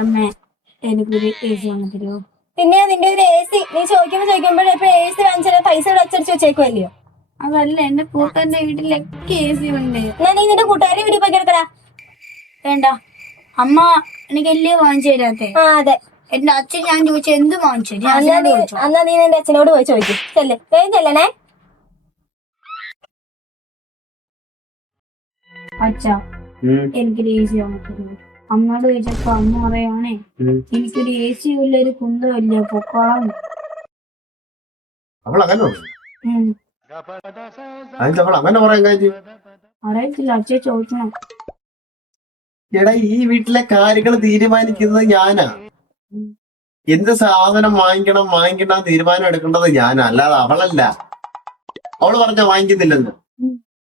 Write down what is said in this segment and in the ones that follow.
അമ്മേ എനിക്കൊരു AC വാങ്ങി തരുമോ? പിന്നെ നിന്റെ ഒരു AC നീ ചോദിക്കുമ്പോഴേ ഇപ്പൊ AC വാങ്ങിച്ചാൽ പൈസ ഇവിടെ അച്ചടിച്ച് വെച്ചേക്കുമല്ലയോ? അതല്ല, എന്റെ കൂട്ടുകാരന്റെ വീട്ടിലൊക്കെ AC ഉണ്ട്. എന്നാ നീ നിന്റെ കൂട്ടുകാരെ വീട്ടിൽ പോയി കിടക്കടാ. വേണ്ട, അമ്മ എനിക്ക് എല്ലാം വാങ്ങിച്ചു തരാത്തെ. അതെ, എന്റെ അച്ഛൻ ഞാൻ ചോദിച്ച എന്ത് വാങ്ങിച്ചു? ഞാൻ എന്നാ നീ നിന്റെ അച്ഛനോട് പോയി ചോദിക്കും. ചെല്ലേ, വേഗം ചെല്ലണേ. അച്ഛാ, എനിക്കൊരു AC വാങ്ങി തരുമോ? അമ്മയോട് ചോദിച്ചപ്പോ അമ്മ പറയാണേ എനിക്കൊരു AC ഉള്ള ഒരു കുന്തമില്ല, പൊക്കോളം. അറിയത്തില്ല, അച്ഛൻ ചോദിക്കണം. എടാ, ഈ വീട്ടിലെ കാര്യങ്ങൾ തീരുമാനിക്കുന്നത് ഞാനാ. എന്ത് സാധനം വാങ്ങിക്കണം തീരുമാനം എടുക്കേണ്ടത് ഞാനാ, അല്ലാതെ അവളല്ല. അവള് പറഞ്ഞ വാങ്ങിക്കുന്നില്ലെന്ന്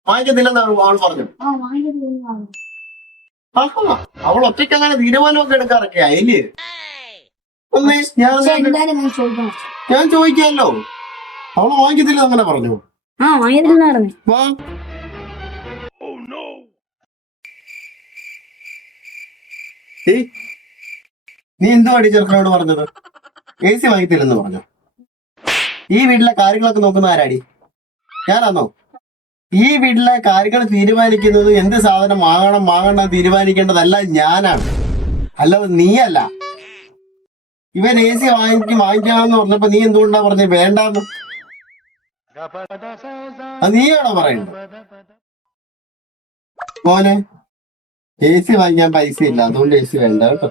അവൾ പറഞ്ഞു. അവൾ ഒറ്റയ്ക്ക് അങ്ങനെ തീരുമാനമൊക്കെ എടുക്കാറൊക്കെ അതില് ഒന്നേ ഞാൻ ചോദിക്കാമല്ലോ. അവള് വാങ്ങിക്കത്തില്ല അങ്ങനെ പറഞ്ഞു. വാ, നീ എന്തുവാടി ചെറുക്കനോട് പറഞ്ഞത്? AC വാങ്ങിത്തില്ലെന്ന് പറഞ്ഞു. ഈ വീട്ടിലെ കാര്യങ്ങളൊക്കെ നോക്കുന്ന ആരാടി? ഞാനാന്നോ? ഈ വീട്ടിലെ കാര്യങ്ങൾ തീരുമാനിക്കുന്നത് എന്ത് സാധനം വാങ്ങണം തീരുമാനിക്കേണ്ടതല്ല ഞാനാണ്, അല്ലാതെ നീയല്ല. ഇവൻ AC വാങ്ങിക്കാമെന്ന് പറഞ്ഞപ്പോ നീ എന്തുകൊണ്ടാ പറഞ്ഞത് വേണ്ടാന്ന്? അത് നീയാണോ പറയുന്നത്? മോനെ, AC വാങ്ങിക്കാൻ പൈസ ഇല്ല, അതുകൊണ്ട് AC വേണ്ട കേട്ടോ.